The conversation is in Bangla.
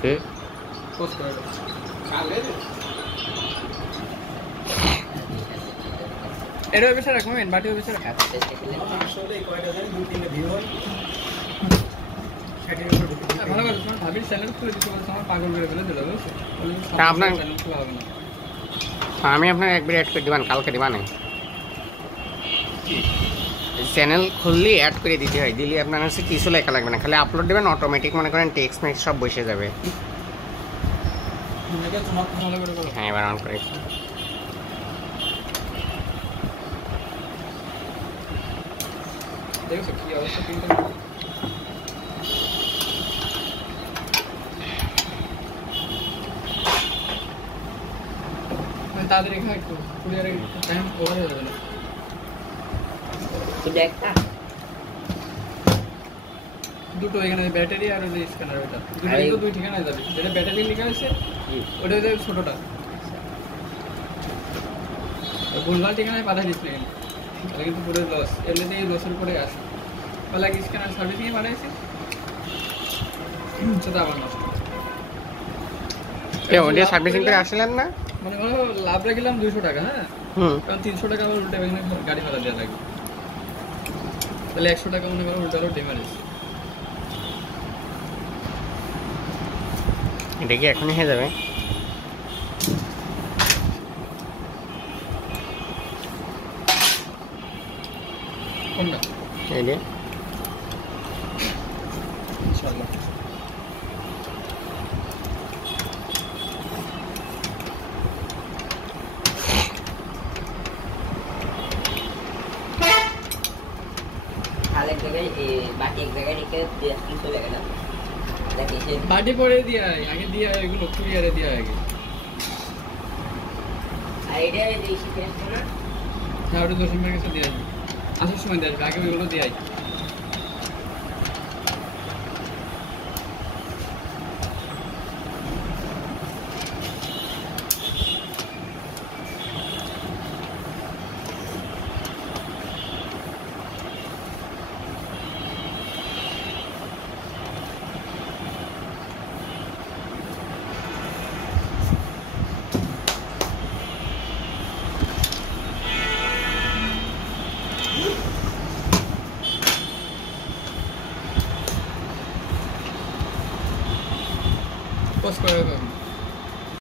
কি পোস্ট করে দাও এটা বিষয় রাখবেন বাটি বিষয় রাখা আসলে কয়টা জানি 2-3 ভিউ হয় সেটার উপর ভালো করে তোমার ভাবির চ্যানেল খুলে দিতে বলছো আমার পাগল করে ফেলে দিল বুঝছো আপনার চ্যানেল খোলা হবে না আমি আপনার একবার অ্যাড করে দিবান কালকে দিবা না চ্যানেল খুললি অ্যাড করে দিতে হয় দিলে আপনার কাছে কিছু লেখা লাগবে না খালি আপলোড দেবেন অটোমেটিক মনে করেন টেক্সট মেক্সট সব বসে যাবে হ্যাঁ এবার অন করেছি দেখো কি অবস্থা তিনটা তাদের এখানে একটু কুরিয়ারে টাইম ওভার হয়ে যাবে না শুধু একটা দুটো এখানে ব্যাটারি আর ওই স্ক্যানার ওটা দুই ঠিকানায় যাবে যেটা ব্যাটারি লেখা আছে ওটা হচ্ছে ছোটটা ভুলভাল ঠিকানায় পাঠা দিচ্ছে তাহলে কিন্তু পুরো লস এমনিতে এই লসের উপরে আসে বলে স্ক্যানার সার্ভিসিংয়ে পাঠাইছে সেটা আবার নষ্ট ওটা সার্ভিসিং করে আসলেন না মানে লাভ রাখলাম 200 টাকা হ্যাঁ কারণ 300 টাকা আবার উল্টে এখানে গাড়ি ভাড়া দেওয়া লাগবে তাহলে 100 টাকা মনে করো উল্টে হলো ডেমারেজ এটা কি এখনই হয়ে যাবে কোনটা এই যে ইনশাআল্লাহ আরেক জায়গায় বাকি এক জায়গায় রেখে 300 টাকা দাম দেখি বাটি পরে দিয়ে আগে দিয়ে এগুলো কুরিয়ারে দিয়ে আগে আইডিয়া এই শিখেছ না না ওটা 10 মিনিটের কাছে দিয়ে আসবে আসার সময় দিয়ে আসবে আগে ওইগুলো দিয়ে আই পোস্ট করে